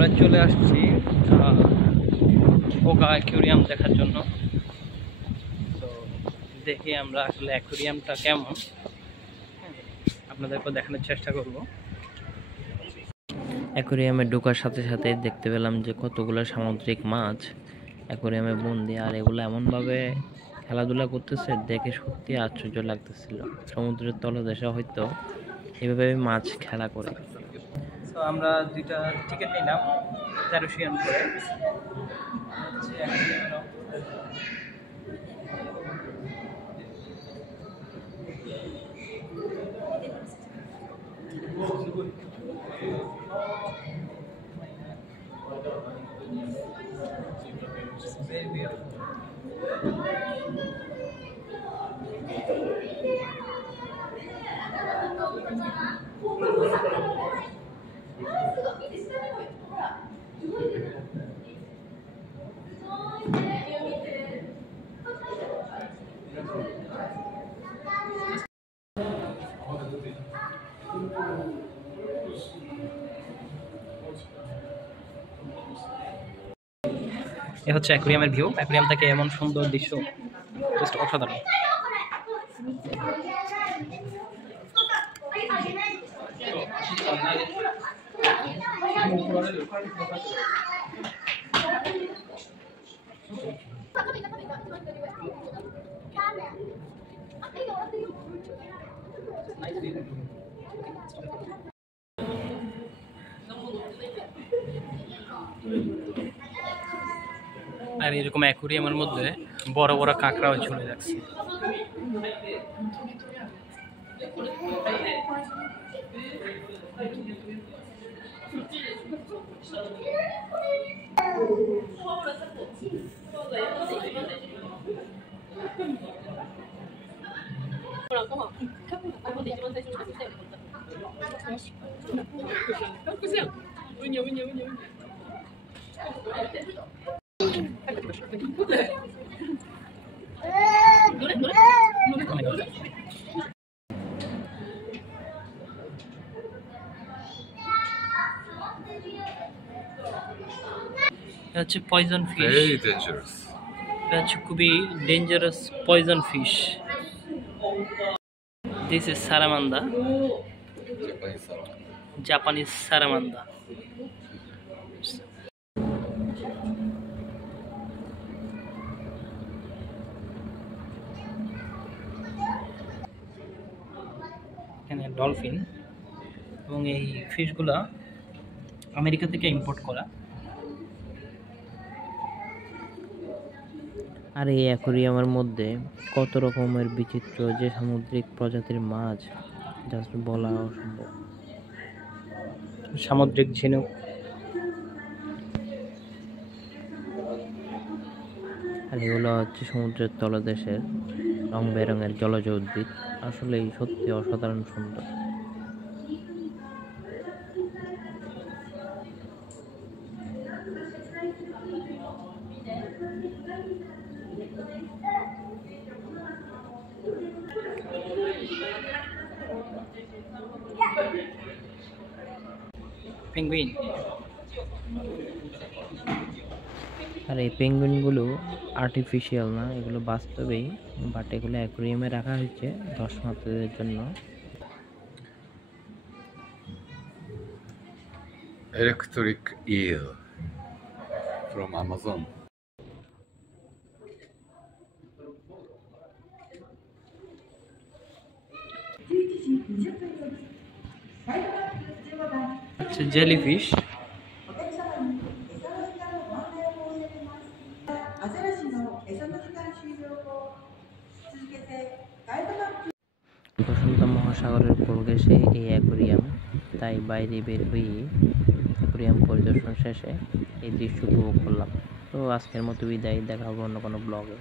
আমরা চলে আসছি ওগা অ্যাকুয়ারিয়াম দেখার জন্য। তো দেখি আমরা আসলে অ্যাকুয়ারিয়ামটা কেমন আপনাদেরকে দেখানোর চেষ্টা করব। অ্যাকুয়ারিয়ামে ঢোকার সাথে সাথে দেখতে পেলাম যে কতগুলো সামুদ্রিক মাছ অ্যাকুয়ারিয়ামে বন্দি, আর এগুলো এমনভাবে খেলাধুলা করতেছে দেখে সত্যি আশ্চর্য লাগতেছিল। সমুদ্রের তলদেশে হয়তো এভাবে মাছ খেলা করে। তো আমরা দুইটা টিকিট নিলাম 1300 yen করে। এ হচ্ছে অ্যাকুয়ারিয়ামের ভিউ। অ্যাকুয়ারিয়াম থেকে এমন সুন্দর দৃশ্য, জাস্ট অসাধারণ। আর এরকম অ্যাকুয়ারিয়ামের মধ্যে বড় বড় কাঁকড়াও ঝুলে যাচ্ছে। এটা হচ্ছে পয়জন ফিশ। এটা হচ্ছে খুবই dangerous poison fish. This is salamander, Japanese salamander. এখানে ডলফিন, এবং এই ফিশগুলা আমেরিকা থেকে ইম্পোর্ট করা। আর এই অ্যাকুয়ারিয়ামের মধ্যে কত রকমের বিচিত্র যে সামুদ্রিক প্রজাতির মাছ, জাস্ট বলা অসম্ভব। সামুদ্রিক ঝিনুক, আর এগুলো হচ্ছে সমুদ্রের তলদেশের রং বেরঙের জলজ উদ্ভিদ। আসলেই সত্যি অসাধারণ সুন্দর। পেঙ্গুইন। আর এই পেঙ্গুইনগুলো আর্টিফিশিয়াল না, এগুলো বাস্তবেই, বাট এগুলো অ্যাকুয়ারিয়ামে রাখা হয়েছে দর্শনার্থীদের জন্য। Electric eel from Amazon. আচ্ছা, জেলিফিশ। প্রশান্ত মহাসাগরের পরিবেশে এই অ্যাকুয়ারিয়াম, তাই বাইরে বের হয়ে অ্যাকুয়ারিয়াম পরিদর্শন শেষে এই দৃশ্য উপভোগ করলাম। তো আজকের মতো বিদায়, দেখা হবে অন্য কোনো ব্লগে।